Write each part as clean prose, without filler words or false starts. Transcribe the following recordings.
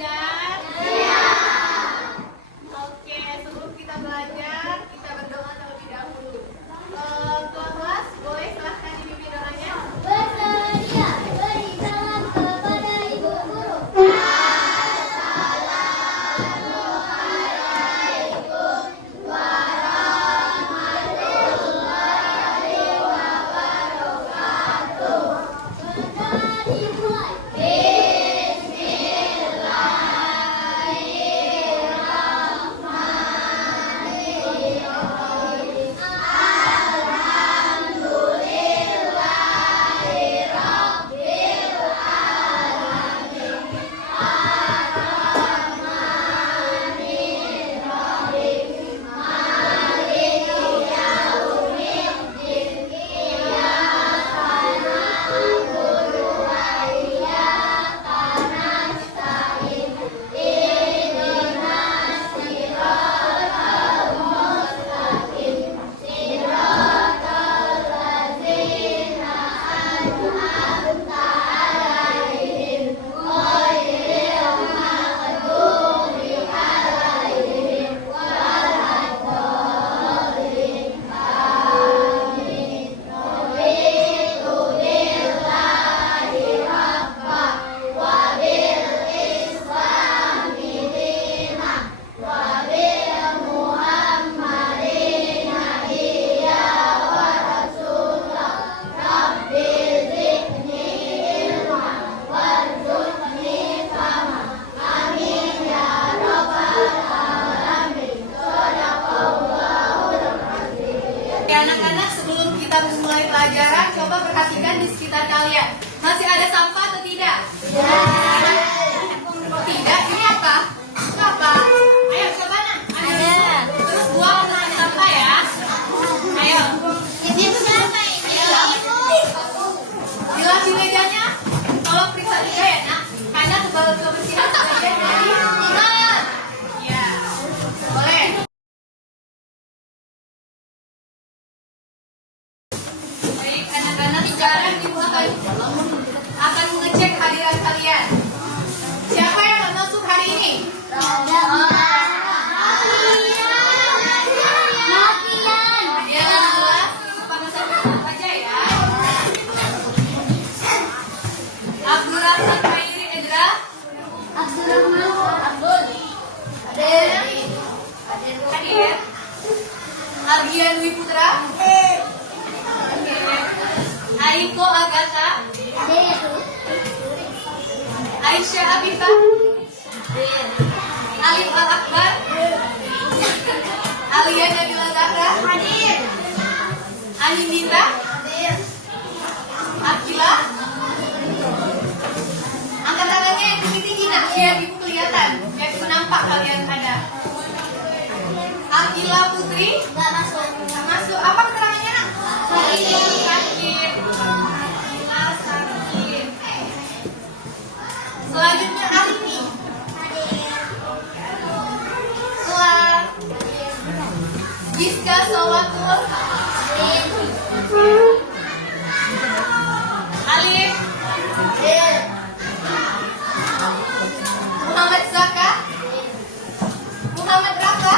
belajar? Iya. Oke, sebelum kita belajar, kita berdoa terlebih dahulu. Tuan kelas, boleh silahkan dipimpin doanya? Bersedia beri salam kepada ibu guru. Oke anak-anak, sebelum kita mulai pelajaran, coba perhatikan di sekitar kalian. Masih ada sampah atau tidak? Oh tidak, ini apa? Itu apa? Ayo coba nak. Ada. Terus buang dengan sampah ya. Ayo. Ini berapa ini? Dilap di mejanya. Tolong periksa juga ya nak. Karena kebersihan meja dari ingat. Ya. Boleh. Baik, anak-anak, sekarang ibu akan mengecek hadiran kalian. Siapa yang akan masuk hari ini? Ya, jelas. Pakai satu aja ya. Abdul Rahman Khairi Edra. Hadir. Ardian Dwi Putra. Aiko Agatha. Aisyah Abifah. Alif Al Akbar. Alia Nabila Zahra. Anindita. Akila. Angkat tangannya yang tinggi-tinggi nak, biar ibu kelihatan, biar ibu nampak kalian ada. Akila Putri. Nggak masuk. Apa keterangannya nak? Sakit. Akila sakit. Selanjutnya Arini. Giska Sawatul. Alif. Muhammad Zaka. Muhammad Raka.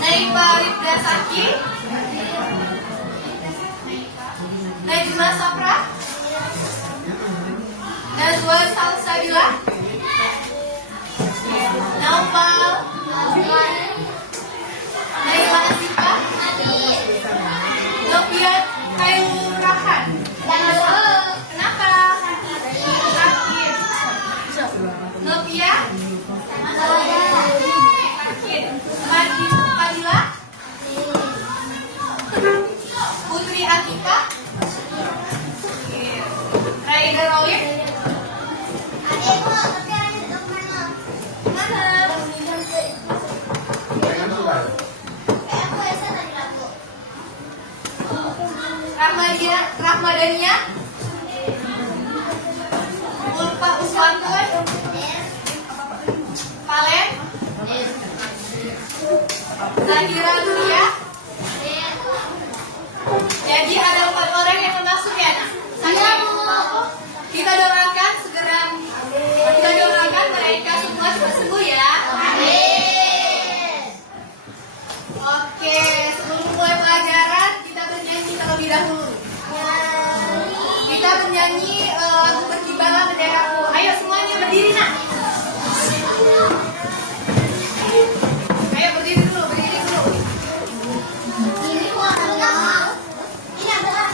Naifa Rifda Saki. Najma Sapra. Nazwa Salsabila. Naufal. Naima Asika. Noviat Khairul Rahan. Kenapa? Sakit. Novia. Sakit. Fadila. Putri Atika. Raida Rolim. Rahmadania. Ulfa Uswantun. Palen. Zahira Lulia. Jadi terlebih dahulu. Kita menyanyi lagu Berkibarlah Benderaku. Ayo semuanya berdiri nak. Ayo berdiri dulu, berdiri dulu. Ini warna. Ini adalah.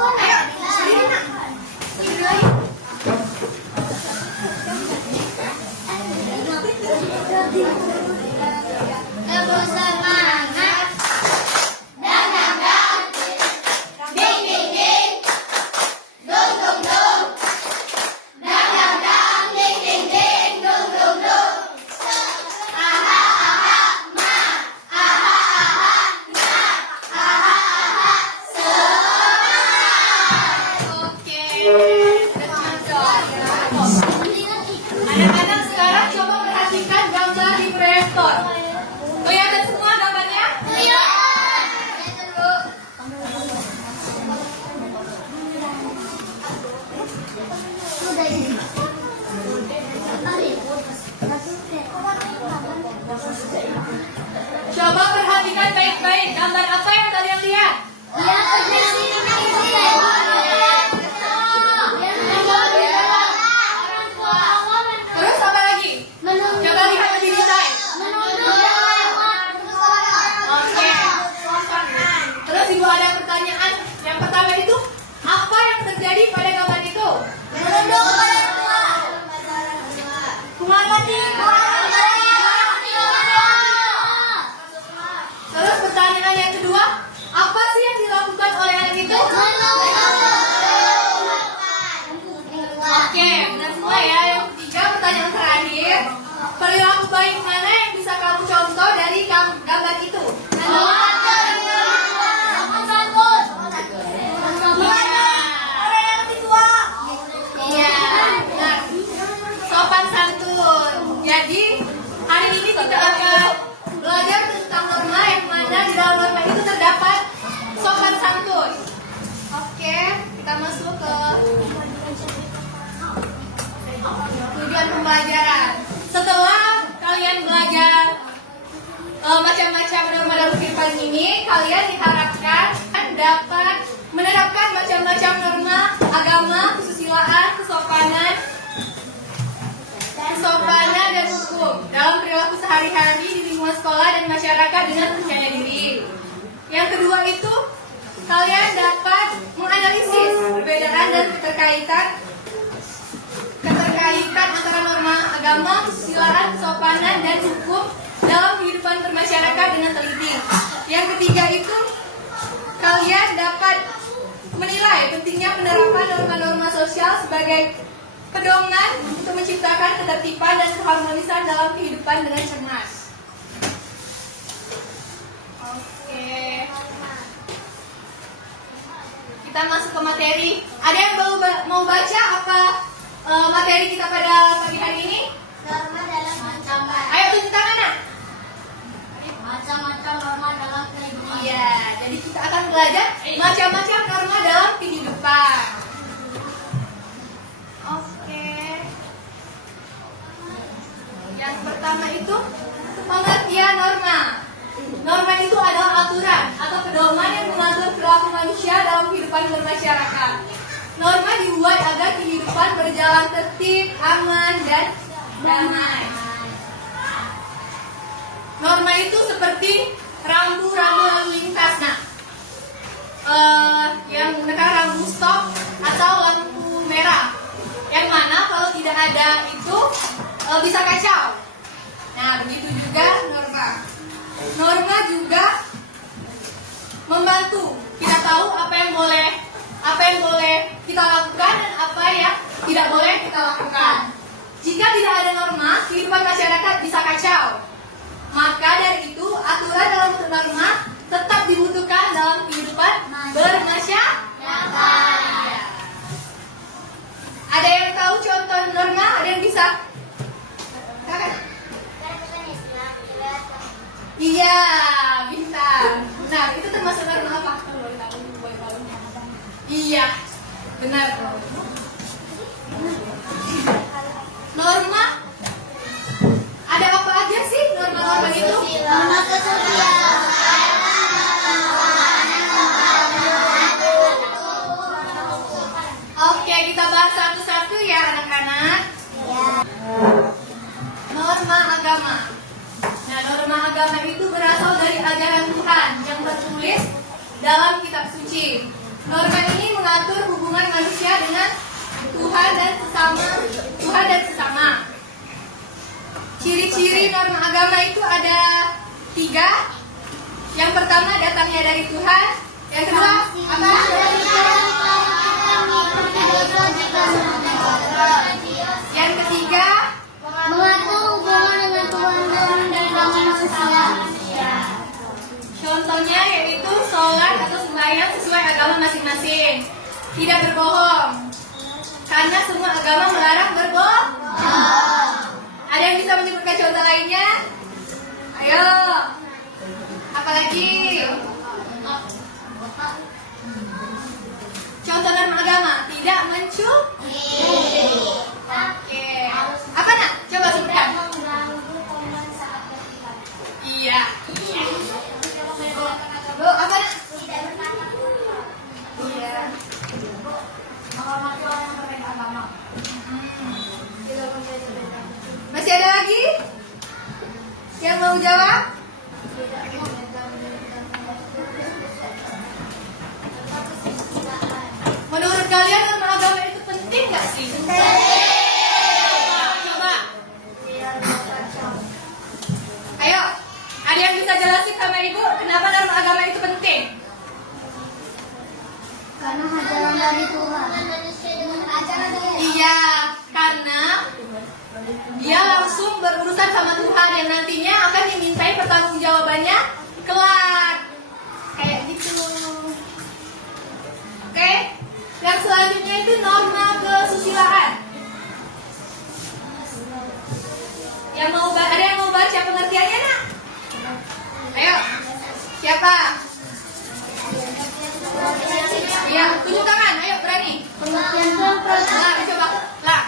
sendiri nak. Lebih semangat. Dang dang dang. Ding ding ding. Dung dung dung. Dang dang dang. Ding ding ding. Dung dung dung. Aha aha ma. Aha aha na. Aha aha semangat. Oke. Anak-anak sekarang coba perhatikan gambar di proyektor. Kelihatan semua gambarnya? Iya. Coba perhatikan baik-baik gambar apa yang kalian lihat. Terus apa lagi? Coba lihat lebih detail. Oke. Terus ibu ada pertanyaan. Yang pertama itu apa yang terjadi pada gambar itu? Terus pertanyaan yang kedua, apa sih yang dilakukan oleh anak itu? Oke, benar semua ya. Yang ketiga, pertanyaan terakhir, perilaku baik mana yang bisa kamu contoh dari gambar itu? Iya, benar. Sopan santun. Jadi, hari ini kita akan belajar tentang norma yang mana di dalam norma itu terdapat sopan santun. Oke, kita masuk ke tujuan pembelajaran. Setelah kalian belajar macam-macam norma dalam kehidupan ini, kalian diharapkan dapat menerapkan macam-macam norma agama, kesusilaan, kesopanan dan hukum dalam perilaku sehari-hari di lingkungan sekolah dan masyarakat dengan percaya diri. Yang kedua itu, kalian dapat menganalisis perbedaan dan keterkaitan antara norma agama, kesusilaan, kesopanan, dan hukum dalam kehidupan bermasyarakat dengan teliti. Yang ketiga itu, kalian dapat menilai pentingnya penerapan norma-norma sosial sebagai pedoman untuk menciptakan ketertiban dan keharmonisan dalam kehidupan dengan cermas. Oke. Kita masuk ke materi. Ada yang mau baca apa materi kita pada pagi hari ini? Norma dalam kehidupan. Ayo tunjuk tangan nak. Macam-macam norma dalam kehidupan. Iya, jadi kita akan belajar macam-macam norma dalam kehidupan. Oke. Yang pertama itu pengertian norma. Norma itu adalah aturan atau pedoman yang mengatur perilaku manusia dalam kehidupan bermasyarakat. Norma dibuat agar kehidupan berjalan tertib, aman, dan damai. Norma itu seperti rambu-rambu lalu lintas. Nah, yang menekan rambu stop atau lampu merah. Yang mana kalau tidak ada itu bisa kacau. Nah, begitu juga norma. Norma juga membantu kita tahu apa yang boleh kita lakukan dan apa yang tidak boleh kita lakukan. Jika tidak ada norma, kehidupan masyarakat bisa kacau. Maka dari itu, aturan dalam norma tetap dibutuhkan dalam kehidupan bermasyarakat. Ada yang tahu contoh norma? Ada yang bisa? Kakak? Iya, bintang. Nah, itu termasuk norma apa? Iya, benar. Norma? Ada apa aja sih norma-norma itu? Norma kesusilaan. Oke, kita bahas satu-satu ya anak-anak. Norma agama. Nah, norma agama itu berasal dari ajaran Tuhan yang tertulis dalam kitab suci. Norma ini mengatur hubungan manusia dengan Tuhan dan sesama. Ciri-ciri norma agama itu ada 3. Yang pertama, datangnya dari Tuhan. Yang kedua, apa? Yang ketiga, Mengatur hubungan dengan Tuhan dan manusia. contohnya yaitu sholat atau sembahyang sesuai agama masing-masing. Tidak berbohong, karena semua agama melarang berbohong. Ada yang bisa menyebutkan contoh lainnya? Ayo. Apalagi? Contoh norma agama, tidak mencuri. Oke. Apa nak? Coba sebutkan. Iya. Bu, apa nak? Iya. Masih ada lagi yang mau jawab? Menurut kalian norma agama itu penting nggak sih? Coba. Ayo, ada yang bisa jelasin sama ibu kenapa norma agama itu penting? Karena ajaran dari Tuhan. Iya, karena dia langsung berurusan sama Tuhan yang nantinya akan dimintai pertanggungjawabannya kelak. Kayak gitu. Oke? Yang selanjutnya itu norma kesusilaan. Ada yang mau baca pengertiannya, nak? Ayo. Siapa? Iya, tunjuk tangan. Ayo, berani. Pengertian Tuhan Lah, coba. Lah.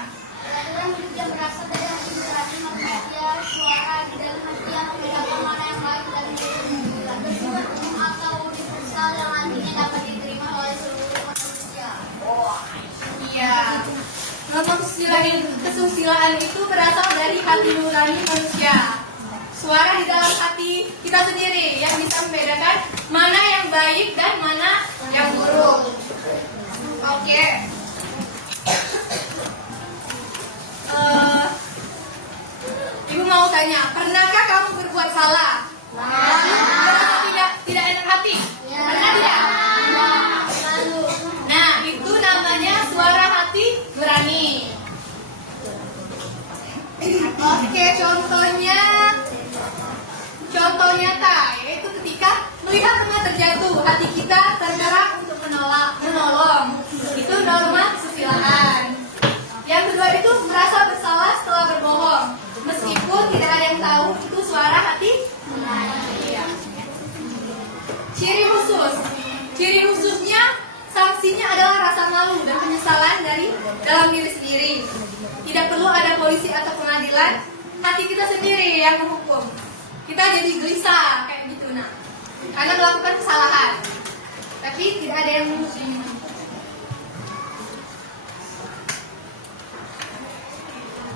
yang berasal dari hati nurani manusia, suara di dalam hati yang mendapat mana yang baik dan bersifat umum atau universal yang artinya dapat diterima oleh seluruh manusia. Iya. Norma kesusilaan itu berasal dari hati nurani manusia. Suara di dalam hati kita sendiri yang bisa membedakan mana yang baik dan mana yang buruk. Oke. Ibu mau tanya, pernahkah kamu berbuat salah? Merasa tidak enak hati? Pernah tidak? Nah, itu namanya suara hati nurani. Oke, contoh nyata yaitu ketika melihat rumah terjatuh, hati kita tergerak untuk menolong. Itu norma kesusilaan. Yang kedua itu merasa bersalah setelah berbohong, meskipun tidak ada yang tahu itu suara hati. Iya. Ciri khususnya sanksinya adalah rasa malu dan penyesalan dari dalam diri sendiri. Tidak perlu ada polisi atau pengadilan, hati kita sendiri yang menghukum. Kita jadi gelisah kayak gitu, nah, karena melakukan kesalahan, tapi tidak ada yang menghukum.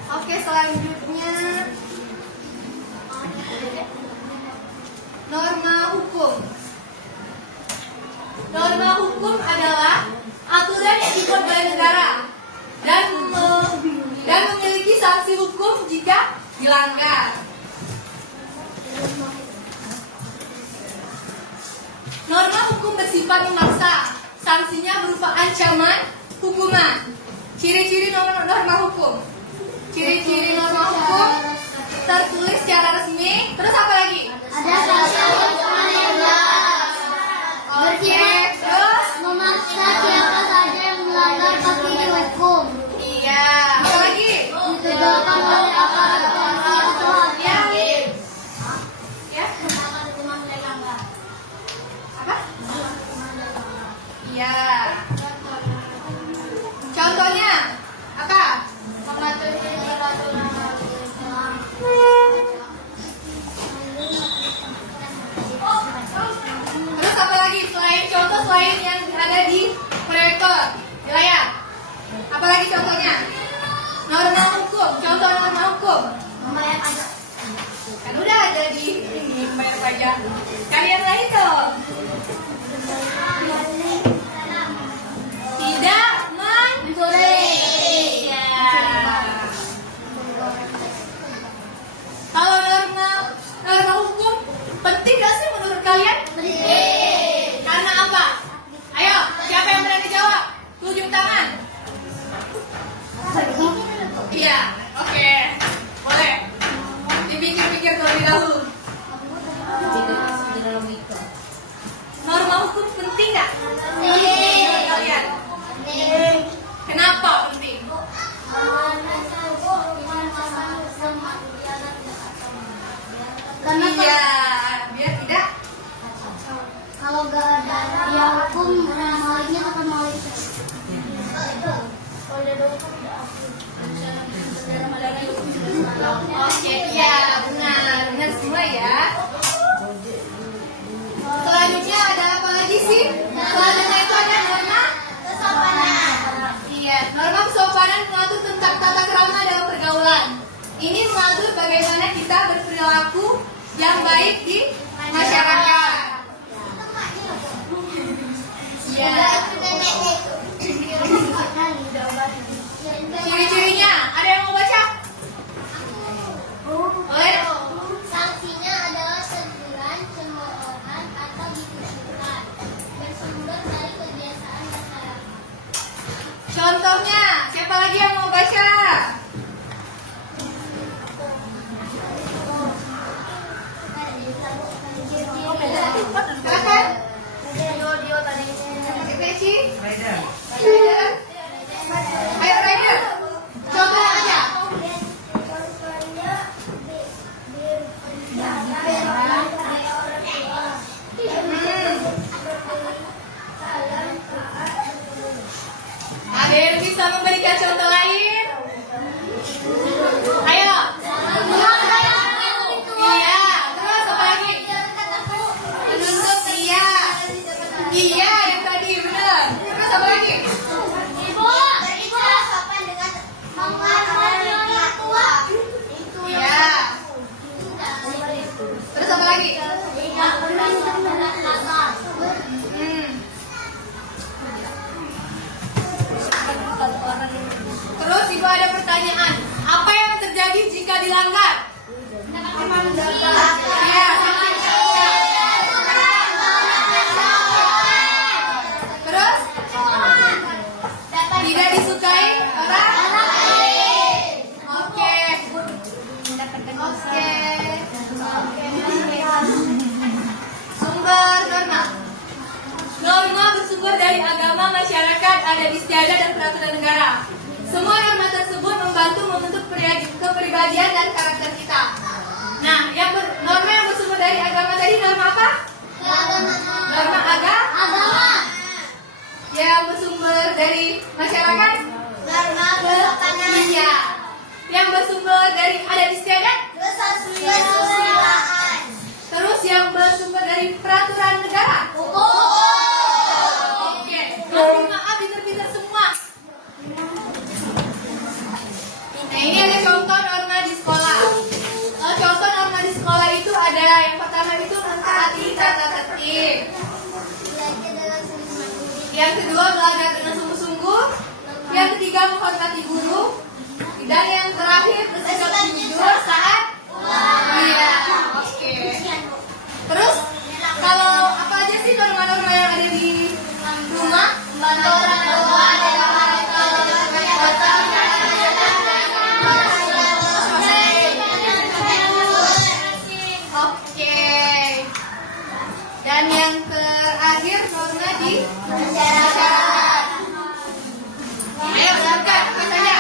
Oke, selanjutnya norma hukum. Norma hukum adalah aturan yang dibuat oleh negara dan memiliki sanksi hukum jika dilanggar. Norma hukum bersifat memaksa, sanksinya berupa ancaman hukuman. Ciri-ciri norma hukum. Ciri-ciri norma hukum tertulis secara resmi. Terus apa lagi? Ada sanksi hukuman yang jelas. Oke, terus Memaksa siapa saja yang melanggar pasti dihukum. iya. Apa lagi? Ditegakkan oleh aparat polisi atau hakim. Ya. Apa? Iya. Contohnya apa? Terus apa lagi selain yang ada di proyektor di layar? Apa lagi contohnya? Norma hukum. Contoh norma hukum. Membayar pajak. Kan udah ada di ini bayar pajak. Kalian lain dong. cium tangan. Iya, oke. Boleh. Dipikir-pikir terlebih dahulu. Norma hukum penting nggak? Menurut kalian? Kenapa penting? Iya, biar tidak. Kalau gak ada dia hukum, malingnya akan maling. Oke, iya, benar semua ya. Selanjutnya ada apa lagi sih? Selanjutnya itu ada norma Kesopanan. Iya, norma kesopanan mengatur tentang tata krama dalam pergaulan. Ini mengatur bagaimana kita berperilaku yang baik di masyarakat. Iya. Ciri-cirinya, ada yang mau baca? Boleh? Sanksinya adalah teguran, cemoohan, atau dikucilkan. Bersumber dari kebiasaan masyarakat. Contohnya, siapa lagi yang mau baca? Silakan. Peci. Rider. Ayo Rider. Contoh aja. Ada yang bisa memberikan contoh lain? Ayo. Iya. Terus apa lagi? Menuntut, iya. Iya, yang tadi benar. Terus apa lagi? Ibu sopan dengan menghormati orang tua. Iya. Terus apa lagi? Tidak pernah kasar. Terus ibu ada pertanyaan. Apa yang terjadi jika dilanggar? Iya. Terus? Tidak disukai orang? Oke. Oke. Sumber norma. Norma bersumber dari agama, masyarakat, adat istiadat, dan peraturan negara. Semua norma tersebut membantu membentuk kepribadian dan karakter kita. Nah, norma yang bersumber dari agama tadi norma apa? Norma agama. Yang bersumber dari masyarakat? Norma kesopanan. Iya. Yang bersumber dari adat istiadat? Kesusilaan. Terus yang bersumber dari peraturan negara? Oke. Tapi maaf, pinter-pinter semua. Nah, ini ada contoh norma di sekolah. Contoh norma di sekolah itu ada yang pertama itu mentaati tata tertib. Yang kedua belajar dengan sungguh-sungguh. Yang ketiga menghormati guru. Dan yang terakhir bersikap jujur saat iya. Oke. Terus kalau apa aja sih norma-norma yang ada di rumah? Membantu orang tua dalam hal Oke. Dan yang terakhir norma di masyarakat. Ayo silakan katanya.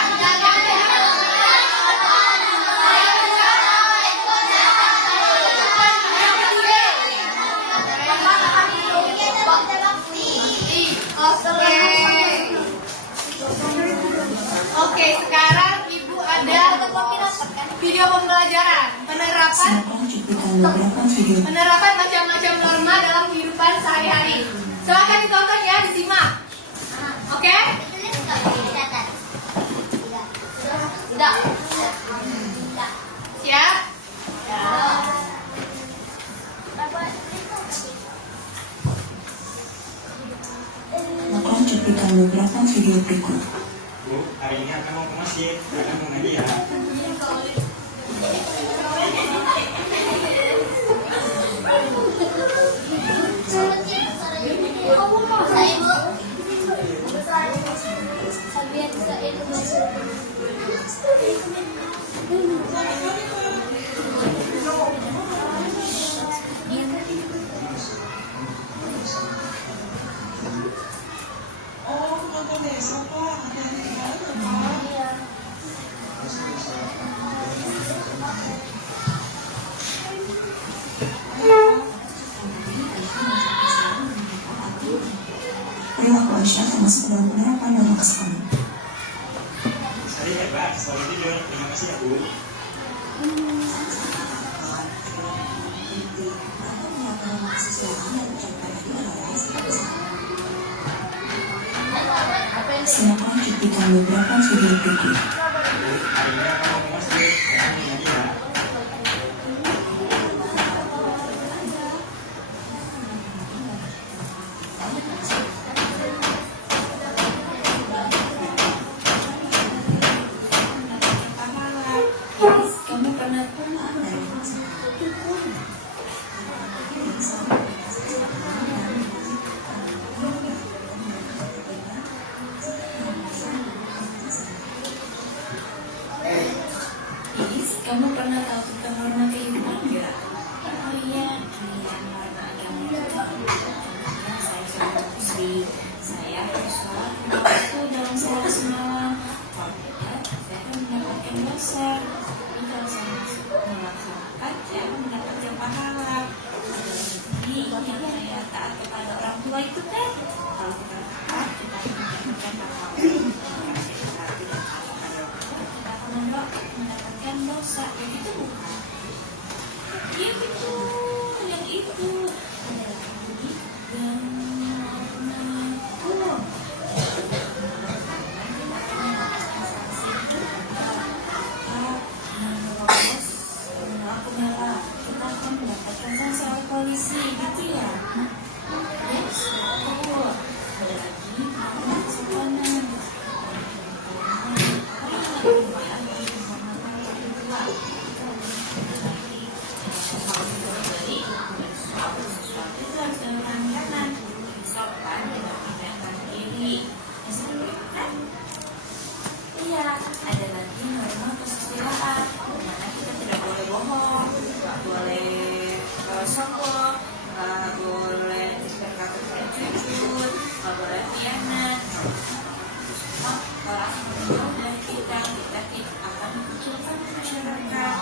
Oke, sekarang Ibu ada video pembelajaran penerapan macam-macam norma dalam kehidupan sehari-hari. Silakan ditonton ya, disimak. Oke? Siap? Mohon cuplikan beberapa video berikut. Bu, hari ini akan mau ke masjid, akan mengajian. Saya, Bu. penerapan norma kesekolah. Sari hebat, selalu tidur. Terima kasih ya, Bu. Silakan cuplikan beberapa video berikut. Bu, hari ini akan mau ke masjid. Jangan lagi ya. Kamu pernah kamu pernah tahu tentang norma kehidupan enggak? Oh iya, norma agama kita. Saya seorang muslim, saya harus sholat 5 waktu dalam sehari semalam. Kalau tidak, saya akan mendapatkan dosa. Tapi kalau saya melaksanakan, saya akan mendapatkan pahala. Jadi yang saya taat kepada orang tua itu kan, kalau kita taat, kita akan mendapatkan pahala. Kalau kita tidak taat kepada orang tua, kita akan mendapatkan dosa. Begitu bukan? Ya itu, yang itu adalah ini dan norma. Aku merah, kita akan mendapatkan sanksi oleh polisi, gitu ya? Yes, betul. Ada lagi, kesopanan. Iya, ada lagi norma kesusilaan, dimana kita tidak boleh bohong, nggak boleh sombong, nggak boleh berkata jujur, nggak boleh khianat. Kalau orang menjauh dari kita tidak akan mengucilkan masyarakat.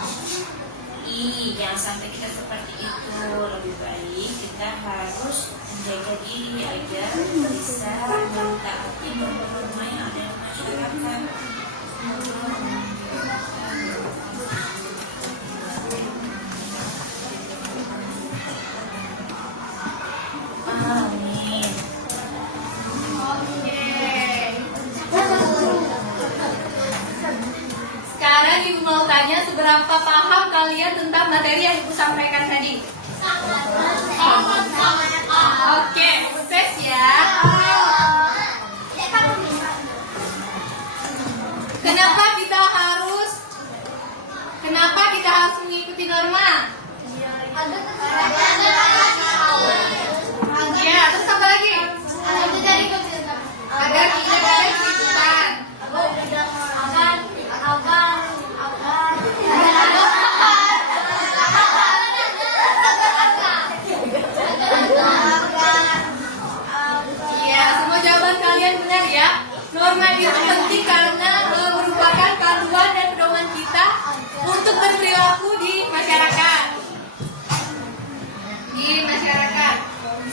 Jangan sampai kita seperti itu. Lebih baik kita harus menjaga diri agar bisa mentaati norma yang ada di masyarakat. Amin. Sekarang Ibu mau tanya seberapa paham kalian tentang materi yang Ibu sampaikan tadi? Oke, sukses ya. Kenapa kita harus mengikuti norma? Ya, terus apa lagi? Agar tidak ada keributan. Iya, semua jawaban kalian benar ya. Norma itu penting karena merupakan panduan dan pedoman kita untuk berperilaku di masyarakat.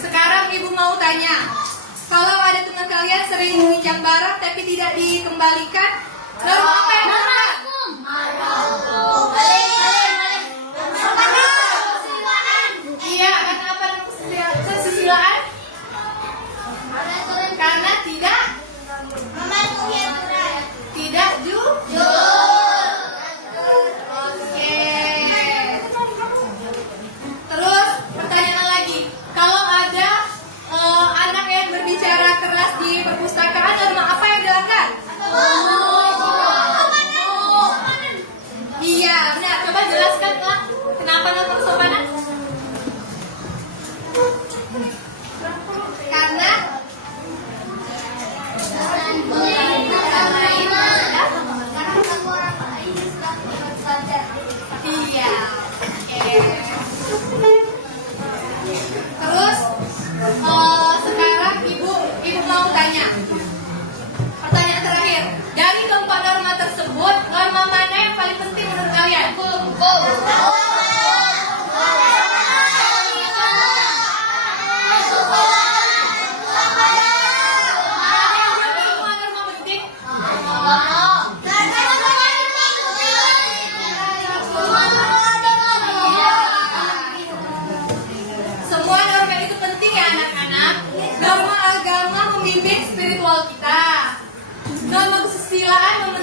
Sekarang Ibu mau tanya, kalau ada teman kalian sering meminjam barang tapi tidak dikembalikan, norma apa yang berlaku? Iya, kenapa kesusilaan? Karena tidak jujur. Oke. Terus pertanyaan lagi, kalau ada anak yang berbicara keras di perpustakaan, norma apa yang dilanggar? Iya, benar. Coba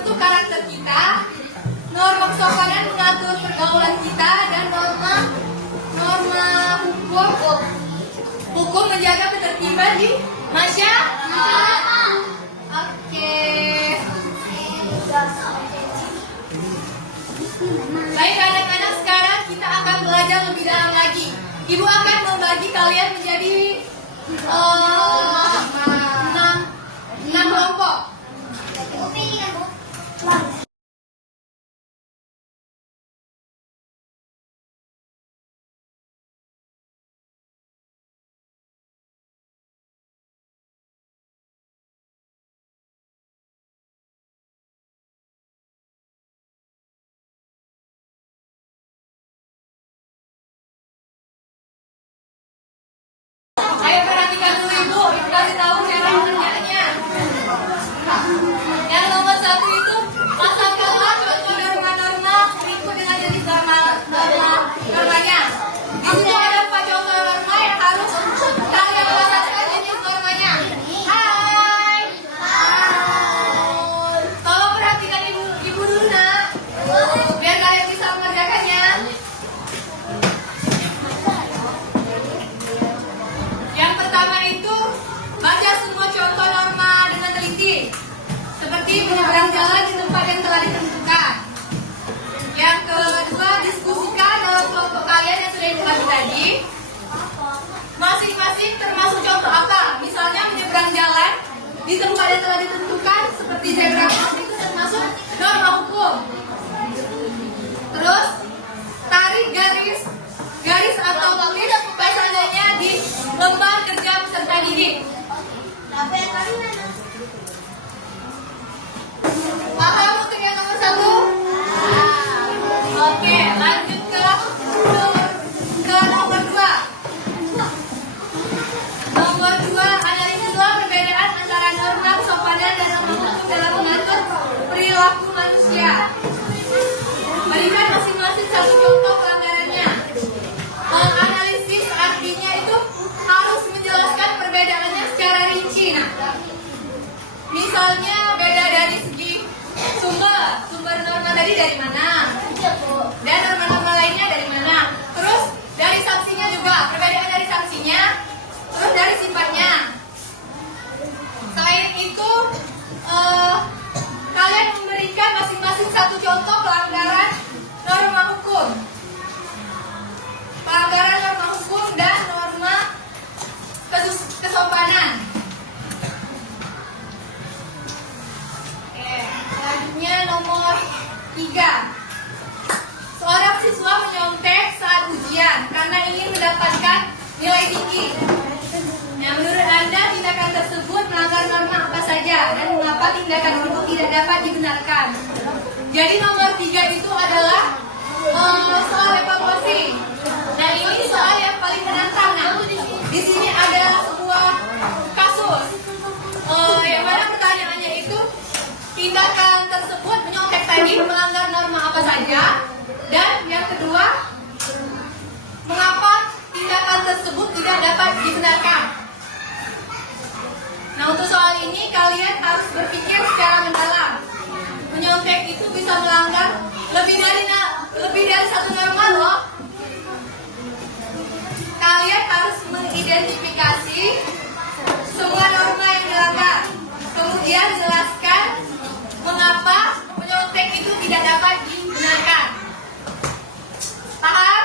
membentuk karakter kita, norma kesopanan mengatur pergaulan kita, dan norma hukum menjaga ketertiban di masyarakat. Oke. Baik anak-anak, sekarang kita akan belajar lebih dalam lagi. Ibu akan membagi kalian menjadi 6 kelompok. Ayo perhatikan dulu ibu kasih tahu cara mengerjakannya. Yang nomor 1 itu pasangkanlah contoh norma-norma berikut dengan jenis normanya. Di situ ada 4 contoh norma yang harus kalian pasangkan jenis normanya. Hai. Tolong perhatikan ibu dulu nak, biar kalian bisa mengerjakannya. Yang pertama itu baca semua contoh norma dengan teliti, seperti menyeberang jalan di tempat yang telah ditentukan. Yang kedua, diskusikan dalam kelompok kalian yang sudah dibagi tadi. Masing-masing termasuk contoh apa? Misalnya menyeberang jalan di tempat yang telah ditentukan, seperti zebra cross itu termasuk norma hukum. Terus tarik garis atau tulis pasangannya di lembar kerja peserta didik. Paham untuk yang nomor 1? Oke, lanjut ke nomor 2. Nomor 2, analisislah perbedaan antara norma kesopanan dan norma hukum dalam mengatur perilaku manusia. Berikan masing-masing satu contoh pelanggarannya. Menganalisis artinya itu harus menjelaskan perbedaannya secara rinci. Nah, misalnya beda dari segi sumber norma tadi dari mana, dan norma-norma lainnya dari mana. Terus dari sanksinya juga, perbedaan dari sanksinya, terus dari sifatnya. Selain itu, kalian memberikan masing-masing satu contoh pelanggaran norma hukum. Pelanggaran norma hukum dan norma kesopanan. Oke, selanjutnya nomor 3. Seorang siswa menyontek saat ujian karena ingin mendapatkan nilai tinggi. Nah, menurut Anda tindakan tersebut melanggar norma apa saja dan mengapa tindakan itu tidak dapat dibenarkan? Jadi nomor 3 itu adalah soal evaluasi. Nah, ini soal yang paling menantang. Nah, di sini ada sebuah kasus yang mana pertanyaannya itu tindakan tersebut menyontek tadi melanggar norma apa saja, dan yang kedua mengapa tindakan tersebut tidak dapat dibenarkan. Nah, untuk soal ini kalian harus berpikir secara mendalam. Menyontek itu bisa melanggar lebih dari satu norma loh. Kalian harus mengidentifikasi semua norma yang dilanggar, kemudian jelaskan mengapa menyontek itu tidak dapat dibenarkan. Paham?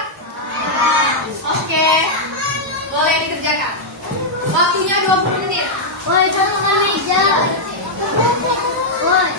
Oke, boleh dikerjakan. Waktunya 20 menit. Woi, jangan meja. Woi.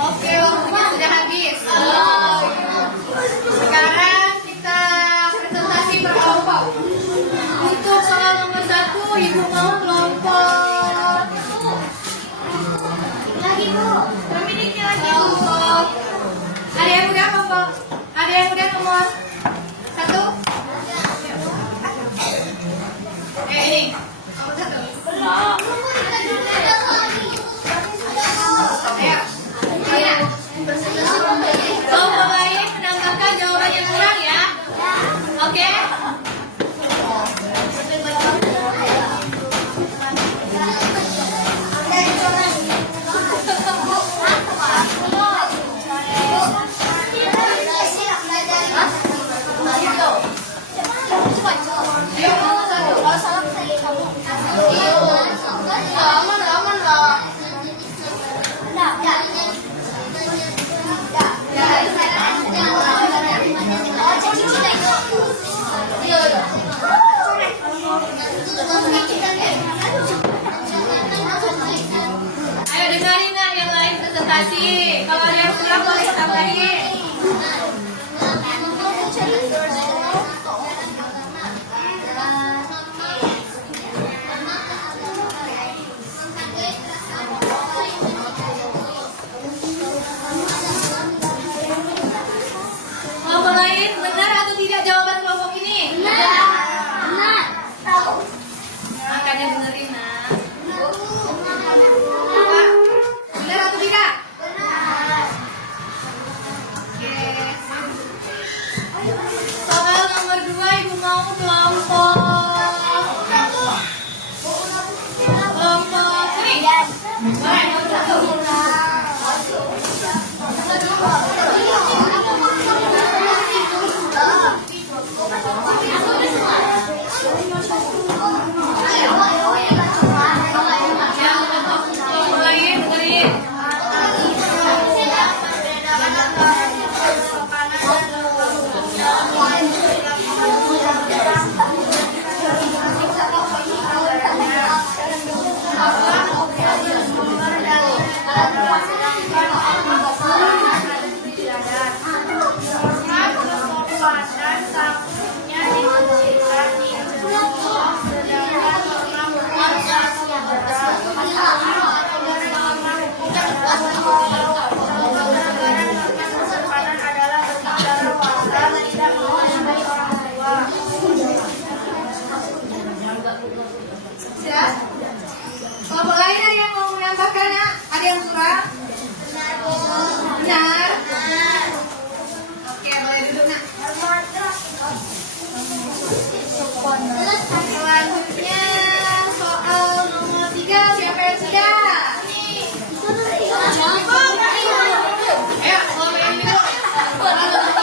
Oke, waktunya sudah habis. Sekarang kita presentasi berkelompok. Untuk soal nomor 1, Ibu mau kelompok. Lagi Bu. Memiliki lagi kelompok. Ada yang udah kelompok? Ada yang udah nomor 1? Ini nomor 1. Ayo. Iya. Kelompok lain menambahkan jawaban yang kurang ya. Oke. Ayo nomor 1. Kalau salah saya kamu. Aman lah. Ayo dengerin nggak yang lain presentasi. Kalau ada yang kurang boleh tambahin. Kelompok lain benar atau tidak jawaban kelompok ini? Makanya benerin nah. Apa? Benar atau tidak? Oke. Soal nomor 2 Ibu mau kelompok kuning. Boleh, nomor 1. Yang kelompok lain dengerin. Siap? Kelompok lain ada yang mau menambahkan ya? Ada yang kurang? Benar. Oke, boleh duduk nak. Selanjutnya soal nomor 3, siapa yang sudah? Ayo, kelompok yang ini dulu. Soal nomor 3.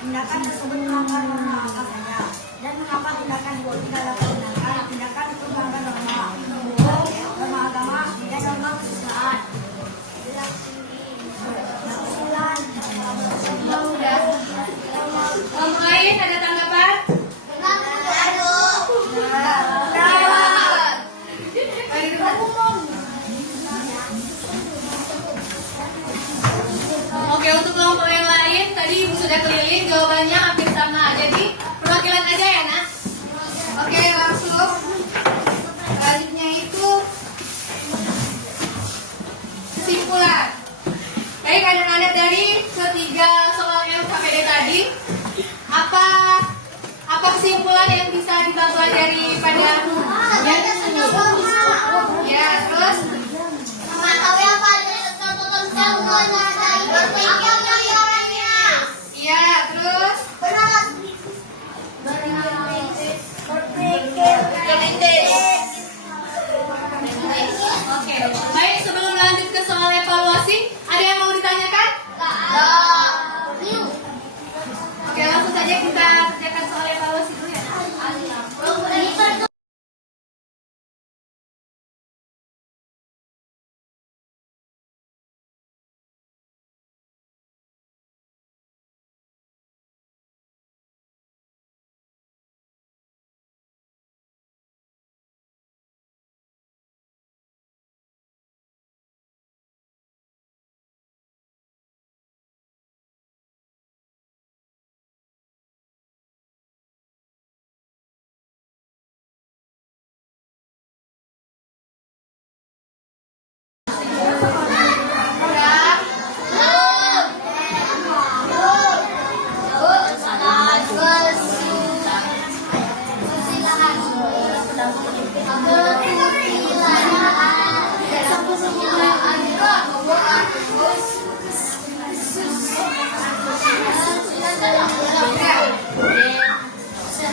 Tindakan tersebut melanggar norma apa saja dan mengapa tindakan itu tidak dapat dibenarkan? Tindakan itu melanggar norma norma agama dan norma kesusilaan. Kelompok lain ada tanggapan? kesimpulan yang bisa kita pelajari pada ya, terus Mengetahui apa ada sesuatu tentang mengenai orangnya. ya, terus oke. Baik, sebelum lanjut ke soal evaluasi, ada yang mau ditanyakan? Oke, langsung saja kita kerjakan soal evaluasi dulu ya.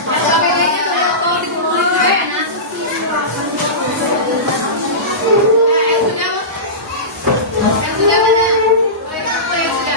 APD-nya kalau dikumpulin juga enak. Yang sudah mana? Boleh dikumpul yang sudah.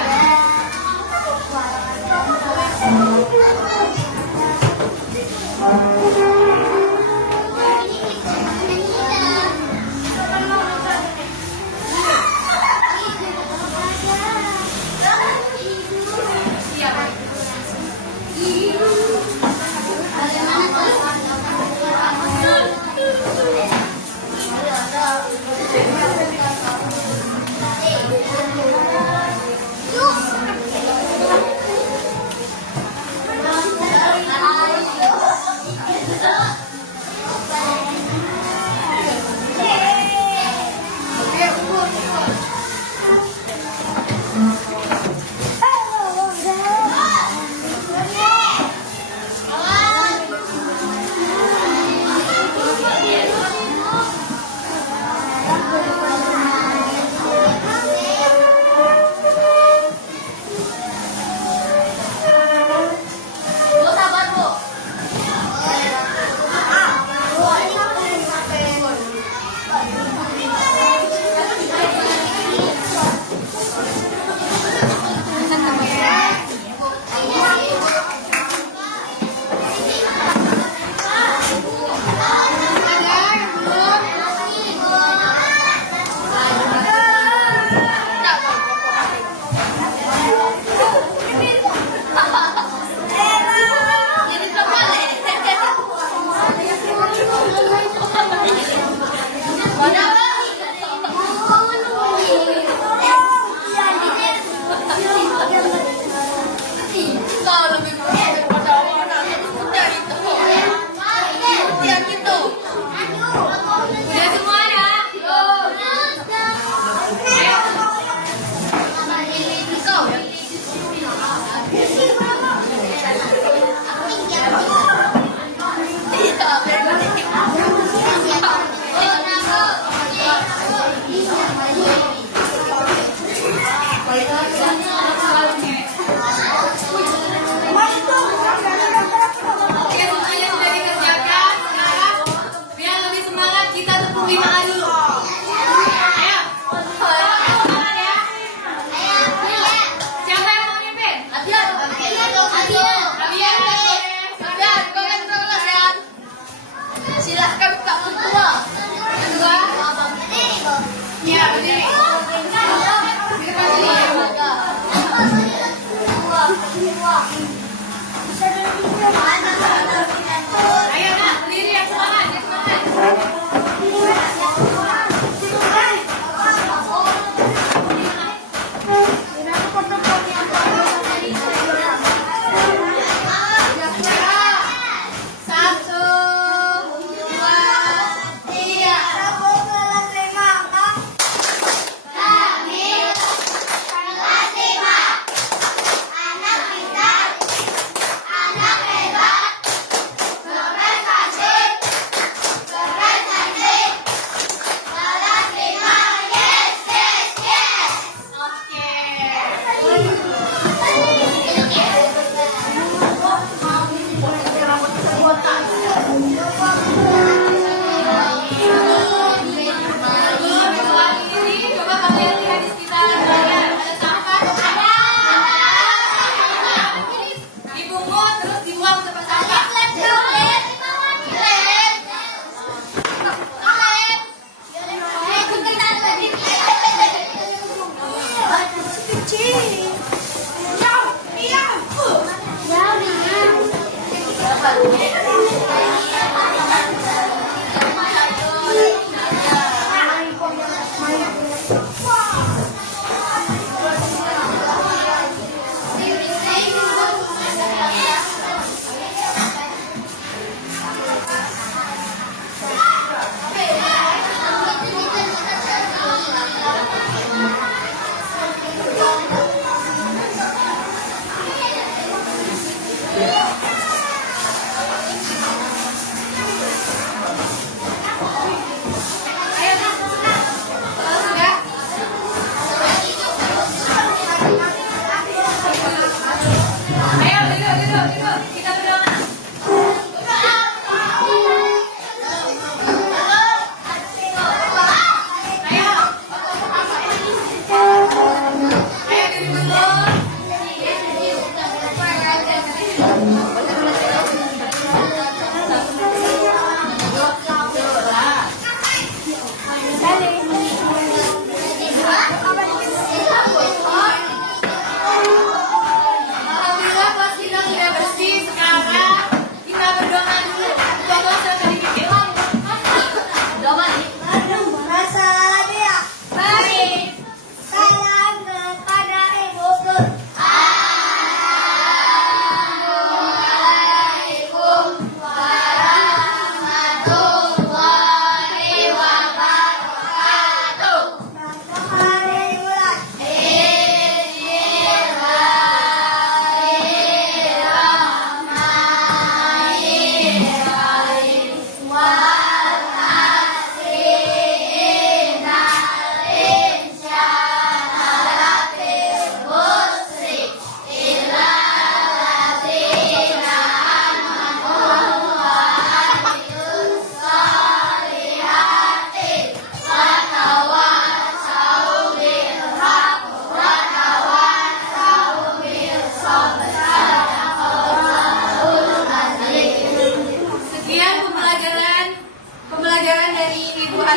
Anak hebat.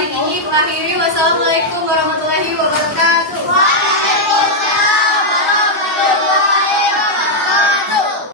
ini mengakhiri. Wassalamualaikum